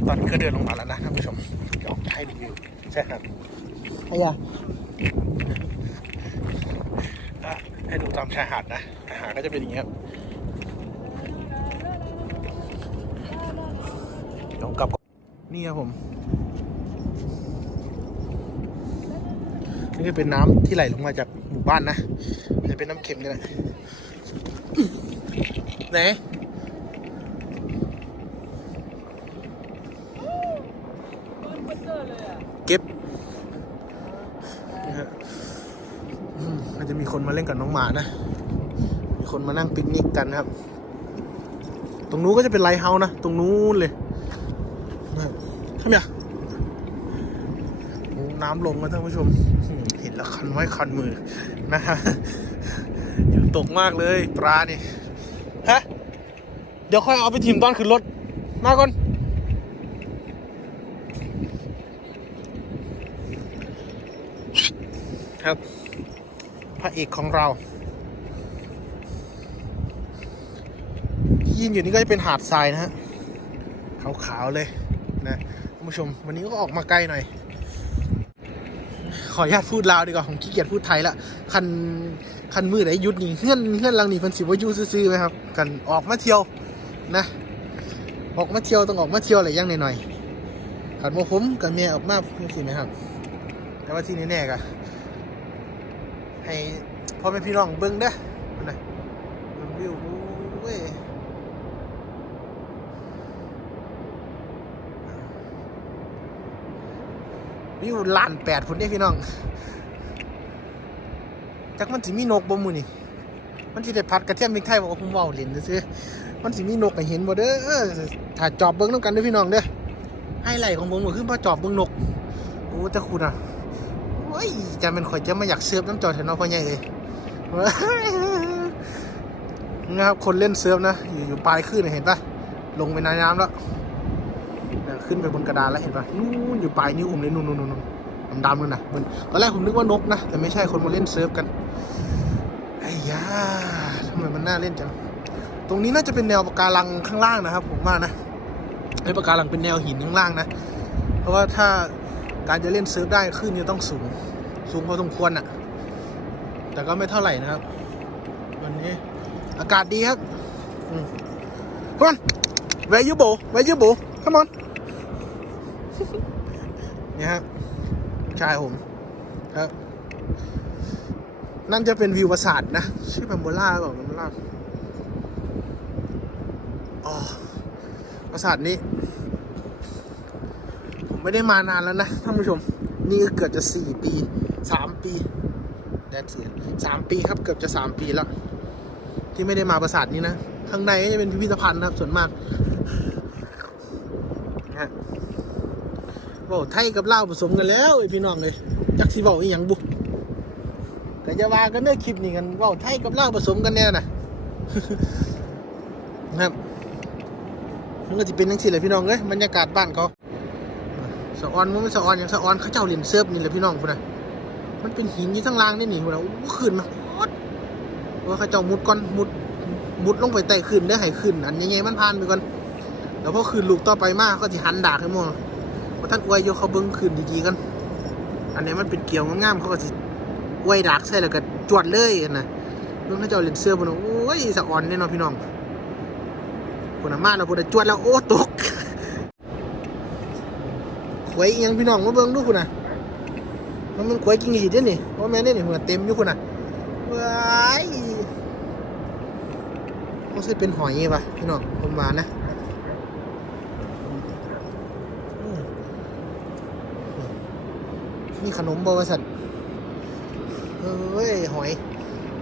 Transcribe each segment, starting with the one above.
ครับตอนนี้ก็เดินลงมาแล้วนะท่านผู้ชมเดี๋ยวให้รีวิวใช่ครับพยาอะให้ดูตามชายหาดนะชายหาดก็จะเป็นอย่างนี้ครับเดี๋ยวกลับก่อนนี่ครับผม นี่ก็เป็นน้ำที่ไหลลงมาจากหมู่บ้านนะ จะเป็นน้ำเค็มนี่แหละไหน เก็บนี่ฮะอืมมันจะมีคนมาเล่น กับน้องหมานะ มีคนมานั่งปิกนิกกันครับ ตรงนู้นก็จะเป็นไลท์เฮาส์นะ ตรงนู้นเลยนะครับทำไมอะน้ำลงนะท่านผู้ชม เห็นแล้วคันไว้คันมือนะฮะอยู่ตกมากเลยปลานี่ฮะ เดี๋ยวค่อยเอาไปทิมตอนขึ้นรถ มาก่อนครับ ระเอกของเราที่ยืนอยู่นี่ก็จะเป็นหาดทรายนะฮะขาวๆเลยนะท่านผู้ชมวันนี้ก็ออกมาไกลหน่อย ขออนุญาตพูดลาวดีกว่าผมขี้เกียจพูดไทยละคันคันมือไหนหยุดนี่เงื่อนเงื่อนลังนี่เพิ่นสิว่ายู่ซื่อๆไหมครับ กันออกมาเที่ยวนะออกมาเที่ยวต้องออกมาเที่ยวอะไรย่างหน่อยๆคันว่าผมกับเมียออกมาพูดสิไหมครับ แต่ว่าที่แน่ๆก็ ให้พ่อแม่พี่น้องเบิ้งเด้อพุ่นนะเบิ้งวิวโอ้ยวิวล้านแปดพุ่นเด้พี่น้อง จักมันสิมีนกบ่มือนี่มันสิได้พัดกระเทียมพริกไทยบอกว่าผมเว้าเล่นซื่อมันสิมีนกให้เห็นบ่เด้อถ้าจอบเบิ่งนำกันเด้อพี่น้องเด้อให้ไหลท์ของผมก็คือพอจอบเบิ่งนก โอ้แต่คุณอะ ยจะเป็นข่อยจะมาอยากเซิร์ฟน้ำจอแถวน้องพ่อใหญ่เลยนะครับคนเล่นเซิร์ฟนะ อยู่อยู่ปลายขึ้นเห็นปะลงไปในน้ำแล้วขึ้นไปบนกระดานแล้วเห็นปะนู่นอยู่ปลายนิ้วอุ้มเลยนู่นนู่นนู่นดำๆนู่นนะมันตอนแรกผมนึกว่านกนะ แต่ไม่ใช่คนมาเล่นเซิร์ฟกันไอ้ยาทำไมมันน่าเล่นจังตรงนี้น่าจะเป็นแนวปะการังข้างล่างนะครับ ผมว่านะไอ้ปะการังเป็นแนวหินข้างล่างนะ เพราะว่าถ้า การจะเล่นเซิร์ฟได้ขึ้นนี่ต้องสูง สูงพอสมควรอะแต่ก็ไม่เท่าไหร่นะครับ วันนี้อากาศดีครับอืม Come on where you go where you go come on เนี่ยครับชายผมครับ นั่นจะเป็นวิวปราสาทนะ ชื่อแบมโบล่าหรือเปล่าแบมโบล่าอ๋อปราสาทนี้ ผมไม่ได้มานานแล้วนะท่านผู้ชม นี่ก็เกือบจะสี่ปีสามปีแดดเสียสามปีครับเกือบจะสามปีแล้ว ที่ไม่ได้มาปราสาทนี้นะข้างในก็จะเป็นพิพิธภัณฑ์นะครับ ส่วนมากนะฮะบอกไทยกับเลาผสมกันแล้วไอพี่น้องเลยจักสีบอกอีหยังบุแต่จะว่ากันเนื้อคลิปนี้กันว่าไทยกับเลาผสมกันแน่นะนะครับมันก็จะเป็นทั้งสี่เลยพี่น้องเลยบรรยากาศบ้านเขา สะออนมันไม่สะออนอย่างสะออนเขาเจ้าเล่นเซิร์ฟนี่แหละพี่น้องพุ่นนะมันเป็นหินอยู่ทั้งล่างนี่นี่พุ่นนะโอ้ขึ้นมาโคตรว่าเขาเจ้ามุดก่อนมุดมุดลงไปไต่ขึ้นได้อให้ขึ้น อันยังไงมันผ่านไปก่อนแล้วพอขึ้นลูกต่อไปมากก็จะหันดากให้มั่ว่าท่านอวยโยเขาเบิ้งขึ้นดีๆกัน อันนี้มันเป็นเกี่ยวงามๆเขาก็จะอวยดากใส่แล้วก็จวดเลยนะเรื่องเขาเจ้าเล่นเซิร์ฟพุ่นนะโอ้ยสะออนแน่นอนพี่น้องพุ่นนะมาแล้วพุ่นนะจวดแล้วโอ้ตก วยอีหยังพี่น้องมาเบิ่งดูคุณน่ะมันมันขวยจริงอีเด้อนี่ว่าแม่นเด้นี่หัวเต็มอยู่คุณน่ะว้ายมันสิเป็นหอยป่ะพี่น้องผมว่านะนี่ขนมบวสันเอ้ย หอย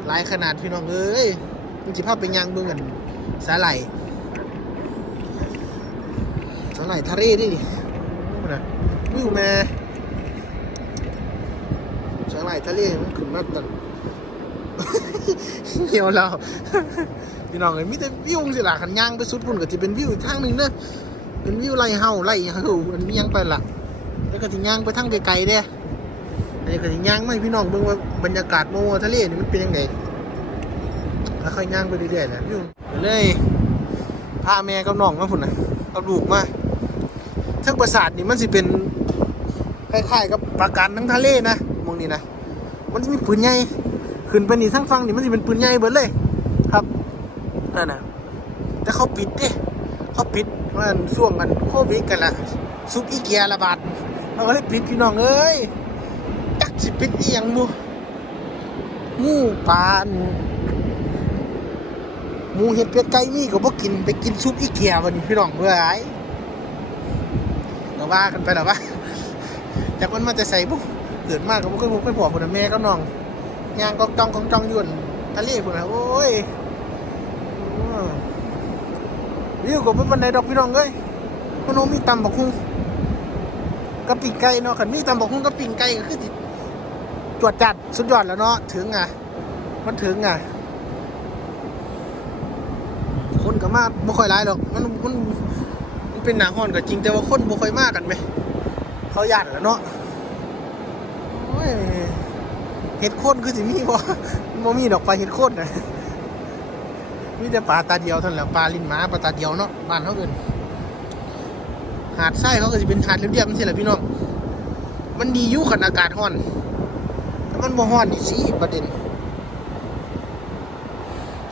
หลายขนาดพี่น้องเอ้ยมันสิพาไปย่างเบิ่งกันสาหร่ายสาหร่ายทะเลดิ วิวแม่สาหร่ายทะเลมันขึ้นมาตันเหี่ยวเราพี่น้องเอ้ยมีแต่วิวสิล่ะขันย่างไปสุดพุ่นก็จะเป็นวิวอีกทางหนึ่งเนอะเป็นวิวไล่เฮาไล่เฮาอันนี้ยังไปละแล้วก็สิย่างไปทางไกลๆเด้อันนี้ก็สิย่างมาให้พี่น้องเบิ่งว่าบรรยากาศโมทะเลนี่มันเป็นยังไงค่อยย่างไปเรื่อยๆนะวิวเลยพาแม่กับน้องมาพุ่นนะกับลูกมา ทั้งปราสาทนี่มันสิเป็นคล้ายๆกับปราการทั้งทะเลนะมองนี่นะมันจะมีปืนใหญ่ขึ้นไปนี่ทั้งฟังนี่มันจะเป็นปืนใหญ่เบิดเลย ครับนั่นนะแต่เขาปิดเด้เขาปิดมันช่วงกันโควิดกันละซุปอีเกียระบาดเขาเลยปิดพี่น้องเอ้ยจักสิปิดอีหยังมูงูปานมูเห็ดเป็ดไก่มีก็บ่กินไปกินซุปอีเกียวันนี้พี่น้องเอ้ยก็ ว่ากันไปแล้วะจากมันมาจะใส่ปุ๊บเกิดมากก็บ่เคยพบเคยพอคนน่ะแม่ก็น้องย่างกองจองกองจ้องอยวนทะเลคนนะโอ้ยวิวก็บ่ปานใดดอกพี่น้องเอ้ยมันโนมีตำบักหุ่งกับปิ้งไก่เนาะคันมีตำบักหุ่งกับปิ้งไก่ก็คือสิจวดจัดสุดยอดแล้วเนาะถึงอะ มันถึงอะ คนก็มาบ่ค่อยหลายหรอกมันมันมัน เป็นหนาห้อนก็จริงแต่ว่าคนบ่ค่อยมากกันไหม เขาญาติแล้วเนาะเห็ดโคนคือสิมีบ่บ่มีดอกปเห็ดโคนนะมีแต่ปลาตาเดียวเท่านั้นแหละปลาลิ้นหมาปลาตาเดียวเนาะบ้านเขาเอินหาดไส้เขาก็จะเป็นหาดเรียบๆนี่แหละพี่น้อง มันดีอยู่ขันอากาศร้อนแต่มันบ่ร้อนนี่สิประเด็น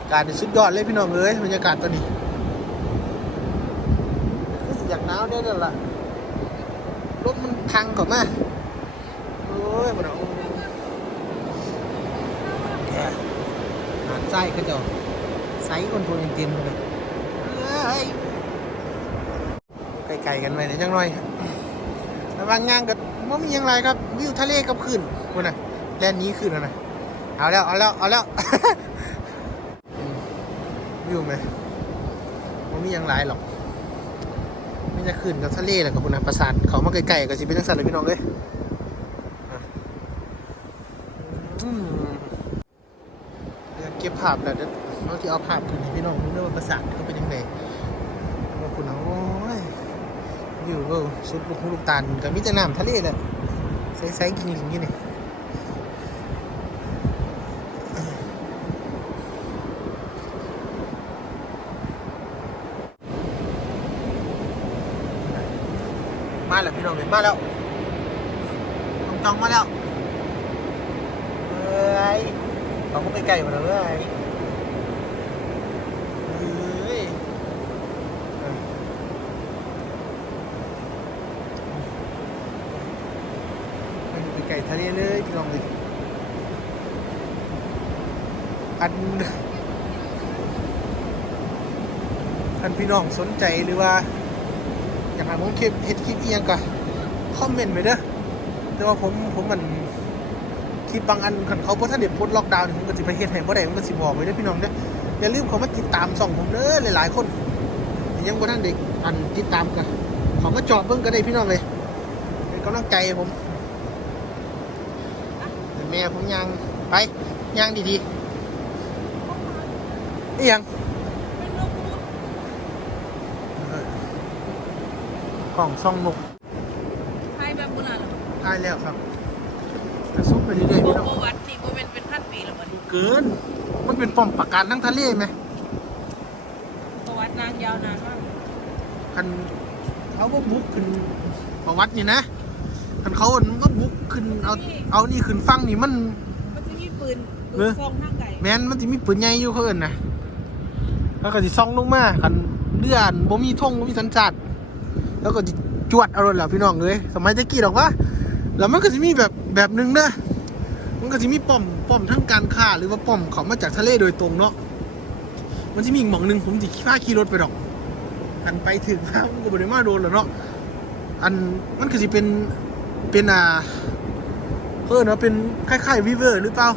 อากาศนี่สุดยอดเลยพี่น้องเอ้ยบรรยากาศตอนนี้รู้ สึกอยากหนาวได้แล้วล่ะรถมันพังก่อนมาโอ้ยมันเอาแย่หาดไส้ก็จะไซส์คนโทนเต็มๆเลยไกลๆกันไปเนี่ยจังหน่อยระวังงานกับว่ามีหยังไรครับ วิวทะเลกับขึ้นคุณน่ะแลนนี้ขึ้นแล้วนะเอาแล้ว เอาแล้ว เอาแล้ว วิวไหมมันมีหยังหลายหรอก จะขึ้นกับทะเลแหละกับบุญประสาทเขามาไกลๆกับสิเป็นจังสันเลยพี่น้องเลยเก็บภาพแล้วเดี๋ยวเราจะเอาภาพขึ้นให้พี่น้องดูด้วยว่าประสาทเขาเป็นยังไงว่าคุณเอาโอ้ยวิวเออสุดลูกหูลูกตาลกับมิจะน้ำทะเลเลยใสๆกินหลิงนี่นี่มาแล้วพี่น้องเห็น มาแล้วต้องจองมาแล้วเอ้ยเขาก็ไปไกลมาแล้วเอ้ยเอ้ยมันไปไกลทะเลเลยพี่น้องเลยอันอันพี่น้องสนใจหรือว่า อยากห้ผมคลิปเฮ็ดคลิปอียงก็ คอมเมนต์ไว้เด้อแต่ว่าผมผมมันคลิปบางอันคันเขาบ่ทันได้ปลดล็อกดาวน์นี่ผมก็สิไปเฮ็ดให้บ่ได้ผมก็สิบอกไว้เด้อพี่น้องเด้ออย่าลืมเข้ามาติดตามช่องผมเด้อหลายๆคนยังบ่ทันได้อันติดตามกันเขามาจอบเบิ่งก็ได้พี่น้องเลยเป็นกำลังใจให้ผมให้แม่ผมย่างไปย่างดีๆอีหยังของช่องนก ไทยแบบโบราณเหรอได้แล้วครับกระซุบไปเรื่อยๆโบพี่น้องโบวัดนี่โบเป็นเป็นพันปีแล้วมันเกิน มันเป็นป้อมปราการทั้งทะเลไหมประวัตินานยาวนานมากคันเขาก็บุกขึ้นประวัตินี่นะคันเขามันก็บุกขึ้นเอาเอานี่ขึ้นฟังนี่มันมันจะมีปืนเอปือนซองทางไก่แม้นมันจะมีปืนใหญ่อยู่เขาเอินนะแล้วก็สิซ่องลงมาคันเลื่อนบ่มีธงบ่มีสัญชาติแล้วก็สิจวดเอารถแหล้วพี่น้องเลยสมัยตะกี้ดอกว่า แล้วมันก็จะมีแบบแบบหนึงนะมันก็จะมีป้อมป้อมทั้งการค้าหรือว่าป้อมเขามาจากทะเลโดยตรงเนาะมันจะมีอีกหม่องหนึ่งผมสิขี่ขี่รถไปดอกอันไปถึงว่ามันก็บ่ได้มาโดนแล้วเนาะอันมันก็สิเป็นเป็นอ่าเพิ่นว่าเป็นคล้ายๆวีเวอร์หรือเปล่า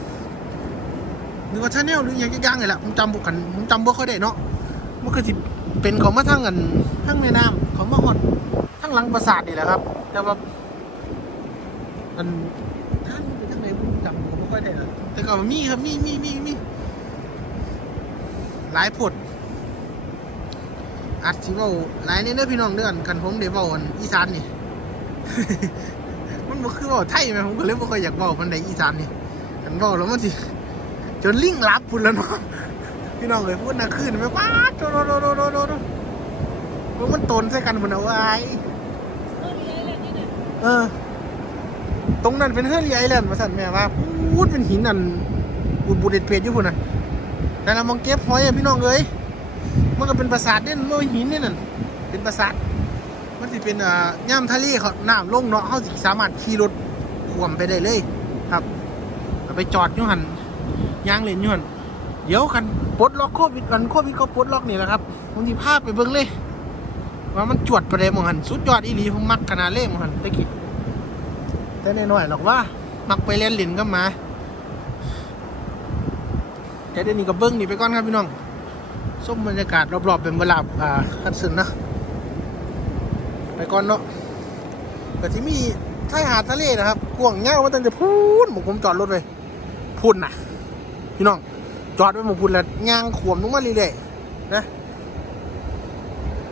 หรือว่าชาแนลหรืออย่างย่างไงแหละผมจำบุกันผมจำบ่ค่อยได้เนาะมันก็สิเป็นของมาทั้งกันทั้งแม่น้ำของมาหอดทั้งหลังปราสาทนี่แหละครับแต่ว่า อันท่านไปทางไหนผมจำผมบ่ค่อยได้ละแต่ก็มีครับมีมีมีมีหลายผลอัดสิเว้าหลายนี่เด้อพี่น้องเด้อกันผมได้เว้าอันอีสานนี่ มันบ่คือเว้าไทยแม่ผมก็เลยบ่ค่อยอยากเว้าปานใดอีสานนี่กันเว้าแล้วมันสิจนลิงรับพุ่นแล้วเนาะพี่น้องเลยพูดนะขึ้นไหมป้าดโดโดโดโดโดโดโดมันมันตนใส่กันมันเอาไว้เออ ตรงนั้นเป็นเฮือนใหญ่แลนด์มาสั่นแม่ว่าพูดเป็นหินอันบุดบุดเด็ดเพจอยู่พุ่นน่ะนั่นเรามองเก็บหอยอะพี่น้องเอ้ยมันก็เป็นปราสาทเด่นโลหินนี่นั่นเป็นปราสาทมันสิเป็นอ่าย่ำทะเลเขาน้ำลงเนาะเขาสิสามารถขี่รถขวมไปได้เลยครับไปจอดยู่หันยางเลนยู่หันเดี๋ยวคันปลดล็อกโควิดกันโควิดก็ปลดล็อกนี่แหละครับผมสิพาพไปเบิ่งเลยว่ามันจวดไปเลยมองหันสุดยอดอีหลีผมมักขนาดเล่มองหันตะกี้ แต่น่หน่อยหรอกว่า มักไปเล่นหลินก็มาแต่เดี๋ยวนี้ก็เบิ้งนี่ไปก่อนครับพี่น้องส้มบรรยากาศรอบๆเป็นเวลาอ่าคันซึนนะไปก่อนเนาะแต่ที่มีชายหาดทะเลนะครับกวางเงี้ยวว่าตั้งจะพูนหมผมจอดรถเลยพูนนะพี่น้องจอดไว้หมพูนแล้วยางขวมลงมาเรื่อยๆนะ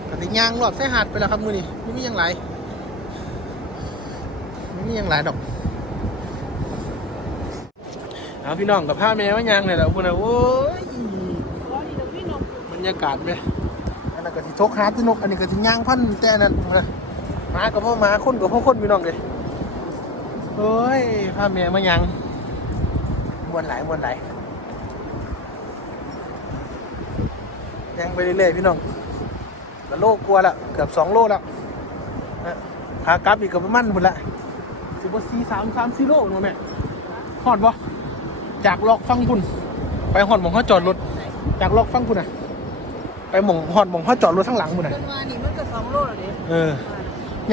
แต่ที่ย่างรอบชายหาดไปแล้วครับมือนี่ไม่มีหยังไร ม่มีหยังไรดอกเอาพี่น้องกับผ้าแม่ว่ายังเลยแหละคุณนะโอ้ยร้อนนี่เดี๋ยวพี่นกบรรยากาศไหมอันนั้นก็ที่ทกหาที่นกอันนี้ก็ที่ย่างพันแต่อันนั้นนะหมากับพ่อหมาคนกับพ่อคนพี่น้องเลยโอ้ยผ้าแม่มายังมวนไหลายมวนไหลายยังไปเรื่อยๆพี่น้องละโลกลัวละเกือบสองโลแล้วนะขากลับอีกกับประมาณหมดละ สิบสี่สามสามสี่โลมั้งแม่หอดบ่จากล็อกฟังพุ่นไปหอดหมองเขาจอดรถจากล็อกฟังพุ่นอะ ไปหมองหอดหมองเขาจอดรถทั้งหลังพุ่นอะจนมานี่มันก็สองโลแล้วดิเออ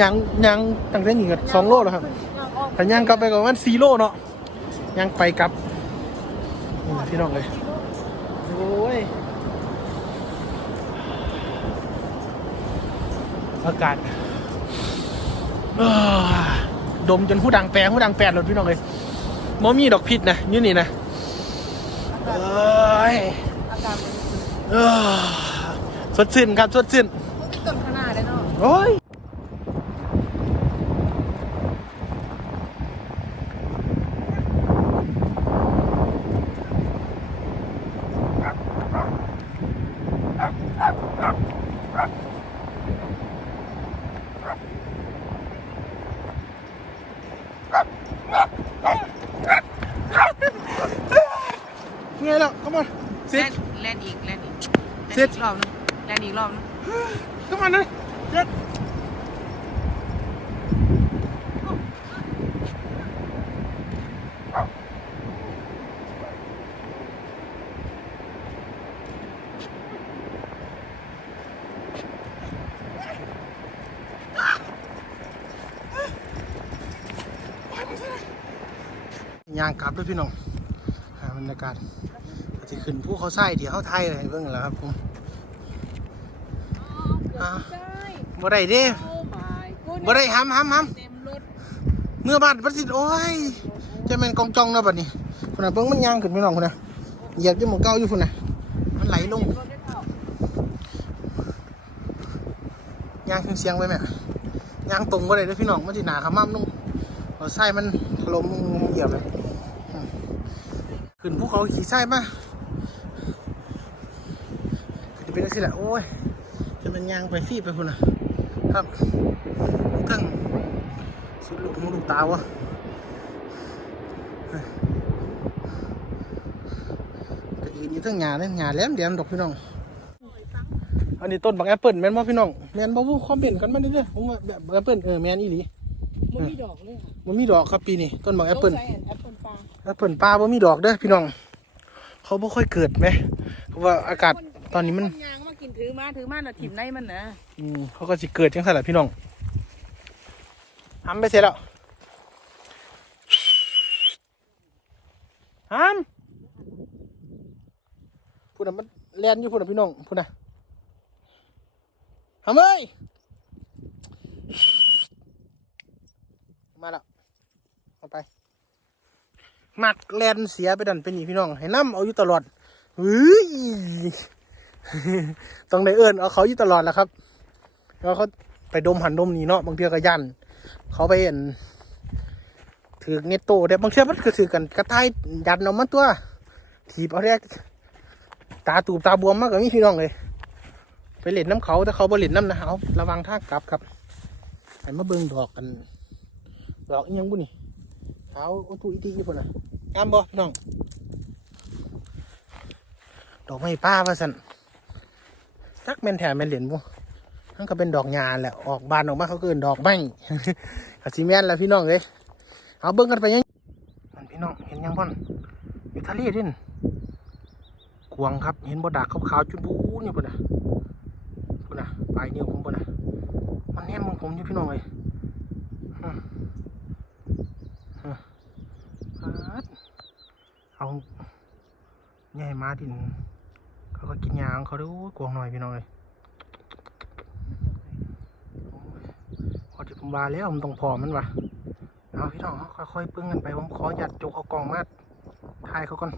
ยังยังตั้งแต่นี่ก็สองโลแล้วครับย่างออกแต่ยังกลับไปก็ประมาณสี่โลเนาะยังไปกลับนี่พี่น้องเลยโอ้ยอากาศเอ้อ ดมจนหูดังแปรหูดังแปรเลยพี่น้องเลยมอมีดอกพิษนะอยี่นี่นะเอ้ยอากาศมันเอ้อสดชื่นครับสดชื่นมันเป็นต้นขนาดเลยเนาะ โอ้ยเงี้ยแล้วเข้ามาซิ แล่ ด นแล่นอีกแล่นอีก เสร็จ แล่นอีกรอบนึงแล่นอีกรอบนึง เข้ามาเลยเจ็ด ย่างกลับด้วยพี่น้องหาบรรยากาศอาจจะขึ้นภูเขาไส้ที่เขาไทยเลยให้เบิ่งแหล้วครับผมอ๋อเกือบใช่บ่ได้เด้โอ้ my บ่ได้ห้ำห้ำห้เต็มรถำเมื่อบาดประสิทธิ์โอ้ยจะเป็นกองจองเนาะบัดนี้คุณน่ะเบิ่งมันย่างขึ้นพี่น้องคุณน่ะเหยียบอยู่หมองเก่าอยู่คุณน่ะมันไหลลงรถได้เท่าย่างเสียงๆไว้แม่ย่างตรงบ่ได้เด้อพี่น้องมันสิหนาขมั่มลงเอาไส้มันถล่มเหยียบเลยอืมขึ้น ภูเขาขี่ไส้มาจะเป็นจังซี่แหละโอ้ยจะเป็นย่างไปฟรีไปคุณน่ะครับทั้งสุดลูกหูลูกตาวะก็ยืนอยู่ทั้งหญ้าเลยหญ้าแหลมแหลมดอกพี่น้องอันนี้ต้นบักแอปเปิลแม่นบ่พี่น้องแม่นบ่วู้คอมเมนต์กันมาเด้อๆผมว่าแบบบักแอปเปิลเออแม่นอีหลีมันมีดอกเลยค่ะมันมีดอกครับปีนี้ต้นบักแอปเปิลใส่ แอปเปิลปลาแอปเปิลปลาบ่มีดอกเด้อพี่น้อง เขาบ่ค่อยเกิดไหมเพราะว่าอากาศตอนนี้มันคยางมากินถือมาถือมาน่ะถิ่มในมันนะอืมเขาก็สิเกิดจังซั่นแหละพี่น้องหำไปเสร็จแล้วหำพูดน่ะมันแล่นอยู่พูดน่ะพี่น้องพูดน่ะหำเอ้ย มาแล้วเอาไป มักแลนเสียไปดันเป็นนี่พี่น้อง ให้น้ำเอาอยู่ตลอดเฮ้ยต้องได้เอิญเอาเขาอยู่ตลอดแหล้วครับแล้วเขาไปดมหันดมนี่เนาะบางเทีก็ยันเขาไปเห็นถือเนตโตเดี๋ยวบางเทีมันก็ถือกันกระต่ายยันเอามาตัวถีบเอาแรกตาตูบตาบวมมากกว่านี้พี่น้องเลย ไปเล่นน้ำเขาแต่เขาบ่เล่นน้ำนะเอาระวังท่ากลับครับให้มาเบิ่งดอกกัน ดอกอยังบุนี่ ขาวโอตุอีติอยู่พุ่นน่ะงามบ่พี่น้อง ดอกไม้ป้าว่าสันจักแม่นแถมแม่นเหรียญบ่นั่นก็เป็นดอกงานแหละออกบานออกมาเขาเกินดอกไม้ก็สิแม่นแล้วพี่น้องเอ้ยเอาเบิ่งกันไปยังนั่นพี่น้องเห็นยังบ่นอยู่ทะเลดินกวางครับ เห็นบ่ดากขาวๆจุดบูนี่พุ่นน่ะพุ่นน่ะปลายนิ้วผมพุ่นน่ะมันแนมมองผมอยู่พี่น้องเอ้ยอืมอืมปัด เอาใหญ่มาดิน เขาก็กินยางเขาดูกวงหน่อยพี่น้องเลยโอ้ยพอจะผมบาแล้วผมต้องพอมันวะเอาพี่น้องเอาค่อยๆปึ้งกันไปผมขอหยัดจกเอากล่องมาทายเขาก่อน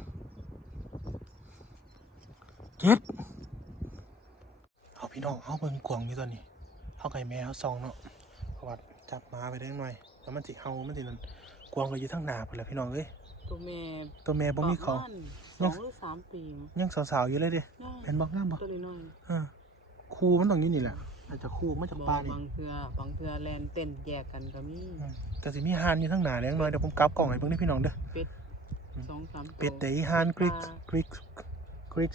เจ็ดเอาพี่น้องเอาเบิ่งกวงอยู่ตอนนี้เอาไก่แมวซองเนาะเพราะว่าจับมาไปได้หน่อยแล้วมันสิเฮามันสินั่น กวางก็อยู่ทั้งหน้าไปแหล้วพี่น้องเอ้ยตัวแม่ตัวแม่บ่มีเขาประณสองหรือสามปีมั้งยังสาวๆอยู่เลยเดิน่าเป็นบอกงามบ่ตัวน้อยเออครูมันตรงนี้นี่แหละ อาจจะครูมันๆจะบปลาอกนี่บางเทือบางเทือแลนเต้นแยกกันก็มีอืมแต่สิมีฮานอยู่ทั้งหนาเลี้ยงน้อยเดี๋ยวผมกลับกล่องให้เบิ่งได้พี่น้องเด้อเป็ดสองสามตัวเป็ดแต่อีฮานกริกกริกกริก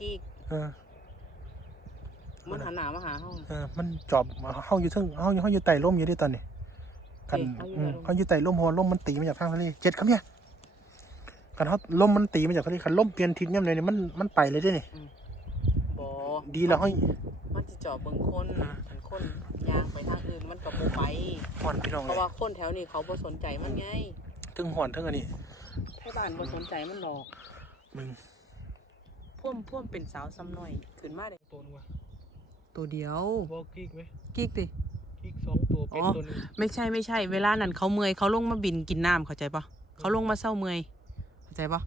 กีกเออ มันหันหน้ามาหาห้องเออมันจอบเฮาอยู่เทั้งเฮาอยู่เฮาอยู่ใต้ร่มอยู่เดิตอนนี้ กันเอ๊ะอืมเฮาเฮาออยู่ยู่ใต้ร่มเพอร่มมันตีมาจากทางทะเลเจ็ดครับเนี่ยกันเฮาร่มมันตีมาจากทะเลคันร่มเปลี่ยนทิศย่ำเลยนี่มันมันไปเลยเด้นี่บอดีแล้วเฮามันจะจอบเบิ่งคนอ่ามันคนยางไปทางอื่นมันก็บ่ไปห่อนพี่น้องเพเลราะยว่าคนแถวนี้เขาบ่สนใจมันไงถึงห่อนถึงอันนี้ให้บ้านบ่สนใจมันหรอกมึงพ่วมพ่วมเป็นสาวซ้ำน้อยขึ้นมาได้ตัวนึงวะตัวเดียวบ่กริกไหมกิ๊กดิกริกสอง ตัวเป็ดอ๋อตัวนึงไม่ใช่ไม่ใช่ เวลานั้นเขาเมื่อยเขาลงมาบินกินน้ำเข้าใจปะเขาลงมาเศร้าเมื่อยเข้าใจปะ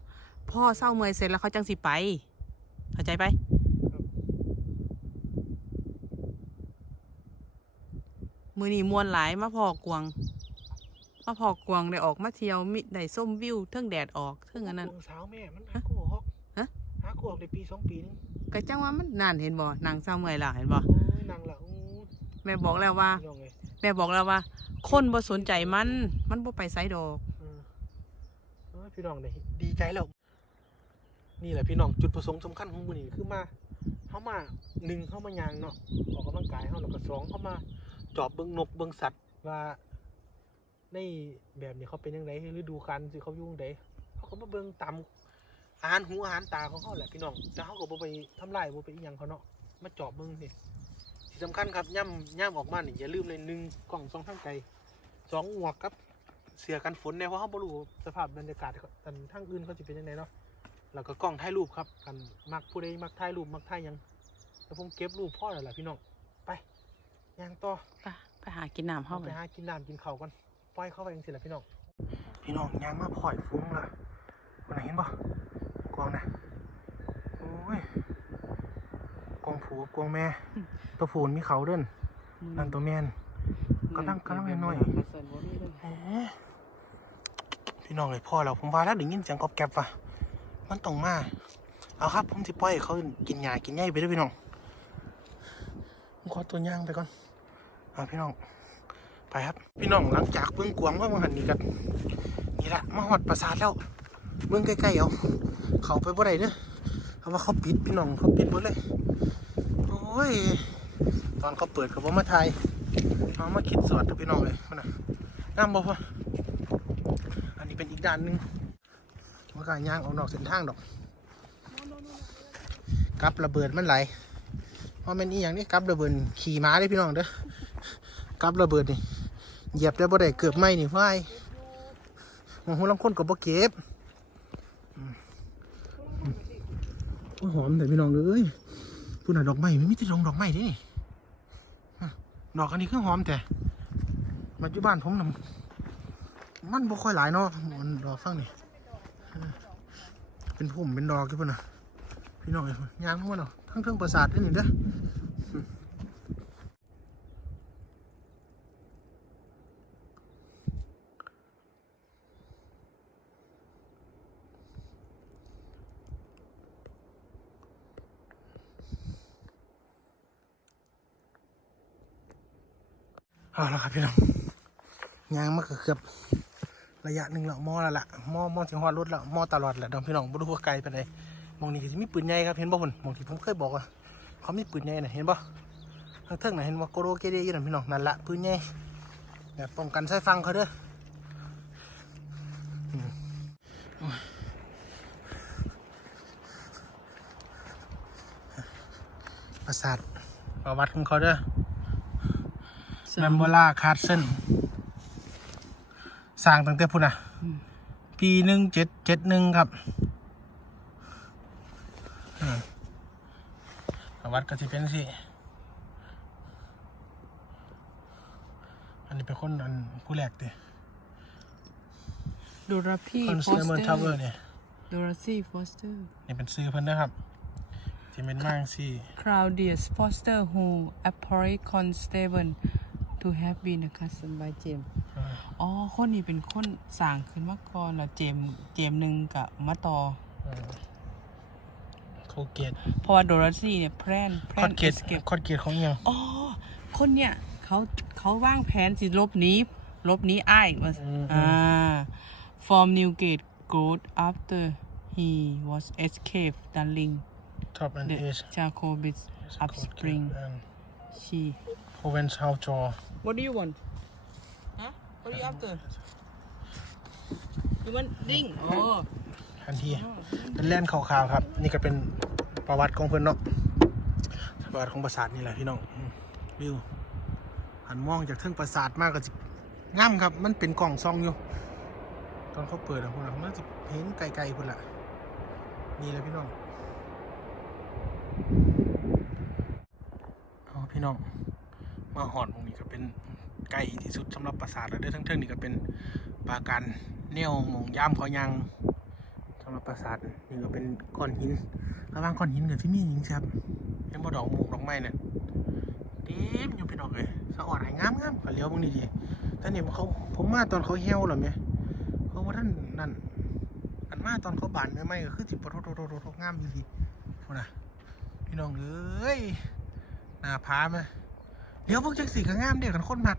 พ่อเศร้าเมื่อยเสร็จแล้วเขาจังสิไป เข้าใจไปมือนีมวนหลายมาพอกวางมาพอกวางได้ออกมาเที่ยวมิได้ส้มวิวเทิงแดดออกเทิงอันนั้นกวางสาวแม่มันหากูออกฮะหากูออกในปีสองปีนึงก็จังว่ามันนานเห็นบ่นางเศร้าเมื่อยล่ะเห็นบ่โอ้ยนางละอู้แม่บอกแล้วว่าพี่น้องเลย แม่บอกแล้วว่า คนบ่สนใจมัน มันบ่ไปไสดอกเออเออพี่น้องเลยดีใจแล้ว นี่แหละพี่น้องจุดประสงค์สำคัญของมือนี่คือมาเข้ามาหนึ่งเข้ามายางเนาะออกกำลังกายเข้าแล้วก็สองเข้ามา จอบเบิ้งนกเบิ้งสัตว์ว่าในแบบนี้เขาเป็นยังไงฤดูกาลสิเขาอยู่ยังไงเขาก็มาเบิ้งตามอาหารหูอาหารตาของเขาแหละพี่น้องแต่เขาก็บ่ไปทำลายบ่ไปอีหยังเขาเนาะมาจอบเบิ้งนี่ที่ สำคัญครับย่ำย่ำออกมานี่อย่าลืมเลยหนึ่งกล่องสองทางไกลสองหมวกครับเสียกันฝนเนี่ยเพราะเขาบ่รู้สภาพบรรยากาศกันทางอื่นเขาจะเป็นยังไงเนาะแล้วก็กล้องถ่ายรูปครับกันมักผู้ใดมักถ่ายรูปมักถ่ายหยังแล้วผมเก็บรูปพ่อแล้วล่ะพี่น้องไปย่างต่อไปไปหากินน้ำเข้าเข้าไปไปหากินน้ำกินข้าวกันปล่อยเข้าไปจังสิล่ะพี่น้องพี่น้องย่างมาพ่อยฟุ้งละคนไหนเห็นปะกวางนะโอ้ยกวาง ผูกับกวางแม่ ตัวผูนมีเขาเด่นนั่นตัวแม่นกำลังกำลังน้อยแหมพี่น้องเลยพ่อเราผมว่าแล้วได้ยินเสียงกรอบแกรบว่ะมันต้องมาเอาครับ ผมสิปล่อยให้เขากินหญ้ากินหญ้าไปด้วยพี่น้องผมขอตัวย่างไปก่อนเอาพี่น้องไปครับ พี่น้องหลังจากเบื้องกวางว่ามาหันนี่กันนี่แหละมาหอดปราสาทแล้วเบื้องใกล้ๆเอาเขาไปบ่ได้เด้อเพราะว่าเขาปิดพี่น้องเขาปิดหมดเลยโอ้ย ตอนเขาเปิดเขาบอกมาไทยเอามาคิดสอดกับพี่น้องเลยมันน่ะงามบ่พ่ออันนี้เป็นอีกด้านหนึ่งมันก็ย่างออกนอกเส้นทางดอกกับระเบิดมันไหลเพราะมันอีอย่างนี้กับระเบิดขี่ม้าได้พี่น้องเด้อกับระเบิดนี่เหยียบได้บ่ได้เกือบไหมนี่พ่ายมองหัวลำคนกับบ่เก็บอืมโอ้ยหอมแต่พี่น้องเลย พูดน่ะดอกไม้ไม่มีแต่ดอกดอกไม้ดินี่ดอกอันนี้คือหอมแต่มาอยู่บ้านผมนะมันบ่ค่อยหลายเนาะมันดอกฟังนี่เป็นพุ่มเป็นดอกกี่พุ่นน่ะพี่น้องเอ้ยยางมันเนาะทั้งเครื่องประสาทด้วยนี่เด้อ เอาละครับพี่น้องยางมันก็เกือบระยะหนึ่งแล้วมอแล้วล่ะมอมอถึงฮอดรถแล้วมอตลอดแหละดองพี่น้องบ่รู้ว่าไกลไปไหนมองนี่ก็มีปืนใหญ่ครับเห็นบ่พุ่นมองที่ผมเคยบอกว่าเขามีปืนใหญ่น่ะเห็นบ่ทางเทิงน่ะเห็นบ่าโกโรเกเดอยู่นั่นพี่น้องนั่นละปืนใหญ่แบบป้องกันใช้ฟังเขาเด้ออืมโอ้ยประสาทประวัติของเขาเด้อ แมมโบล่าคาร์เซนสร้างตั้งแต่พุ่นอะปีหนึ่งเจ็ดเจ็ดหนึ่งครับอืมประวัติก็จะเป็นสิ อันนี้เป็นคนอันผู้แรกเด้โดราพี่คอนฟเซออสร์เมอเตร์อทาวเวอร์ร์เนี่ยโดราซี่ฟอสเตอร์ นี่เป็นซื้อเพิ่นนะครับที่เป็นมากสิ Claudius Foster who apparently constable to have been a custom by James อ๋อ คนนี้เป็นคนสร้างขึ้นมาก่อนแล้วเจมส์เจมส์หนึ่งกับมาต่อโคเกตเพราะว่าโดราซี่เนี่ยแพลนแพลคอนนเกต escape คอนเกตของอิหยังอ๋อ คนเนี่ยเขาเขาวางแผนสิลบหนี้ลบหนี้อ้ายว่าอืมอ่า from Newgate Growth after he was escaped darling ท็อปแอนด์ the เอช Jacobit upspring she โคเวนชาวจอ What do you want? Huh? What are you after? You want ring? Oh. ทันทีเป็นแล่นขาวๆครับ นี่ก็เป็นประวัติของเพื่อนเนาะประวัติของปราสาทนี่แหละพี่น้องอืมวิวหันมองจากเทิงปราสาทมากก็จะง่ามครับ มันเป็นกล่องซองอยู่ ตอนเขาเปิดอะพวกนั้นมันจะเห็นไกลๆพุ่นละนี่แหละพี่น้องเอาพี่น้อง มาหอดตรงนี้ก็เป็นไกลที่สุดสำหรับปราสาทแล้วเด้อทั้งเทิงนี่ก็เป็นปาการแนวมองย่ามขายังสำหรับปราสาทนี่ก็เป็นก้อนหินระหว่างก้อนหินกับที่นี่ยิงครับเห็นบ่ดอกมูกดอกไม้เนี่ยเต็มอยู่พี่น้องเลยสะอ่อนหายงามงามขอเลี้ยวบางนี้ดีแต่นี่เขาผมมาตอนเขาเหี่ยวหรอเมียเขาว่าท่านนั่นอันมาตอนเขาบานไม่ไหมก็คือจิบปะโทโทโทโทงามดีดีพูดนะพี่น้องเอ้ยหน้าพาไหม เดี๋ยวพวกจักสีก็งามเด็กกันคนมัก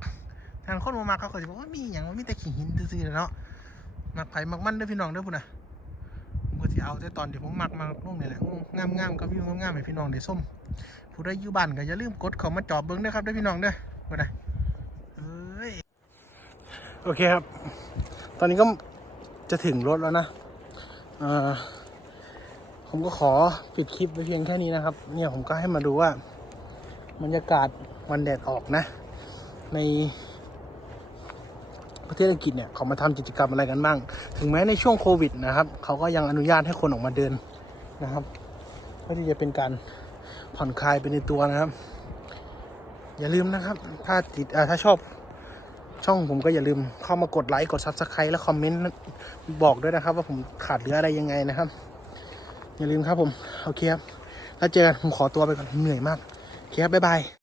ทางคนมามักเขาก็จะบอกว่ามีอย่างว่ามีแต่ขี้หินซื่อๆเนาะมักไผ่มักมันเด้อพี่น้องเด้อพูดนะผมก็สิเอาแต่ตอนที่ผมมักมาลงนี่แหละงามงามๆกับวิวงามๆให้พี่น้องได้ส้มผู้ใดอยู่บ้านก็อย่าลืมกดเข้ามาจอบเบิ้งเด้อครับเด้อพี่น้องเด้อบ่ได้เอ้ยโอเคครับ ตอนนี้ก็จะถึงรถแล้วนะเอ่อผมก็ขอปิดคลิปไปเพียงแค่นี้นะครับ เนี่ยผมก็ให้มาดูว่าบรรยากาศวันแดดออกนะ ในประเทศอังกฤษเนี่ยเขามาทำกิจกรรมอะไรกันบ้าง ถึงแม้ในช่วงโควิดนะครับ เขาก็ยังอนุญาตให้คนออกมาเดินนะครับเพื่อที่จะเป็นการผ่อนคลายไปในตัวนะครับ อย่าลืมนะครับ ถ้าติดถ้าชอบช่องผมก็อย่าลืมเข้ามากดไลค์กดซับสไครต์และคอมเมนต์บอกด้วยนะครับ ว่าผมขาดเหลืออะไรยังไงนะครับ อย่าลืมครับผม โอเคครับ แล้วเจอกันผมขอตัวไปก่อนเหนื่อยมากโอเคครับบ๊ายบาย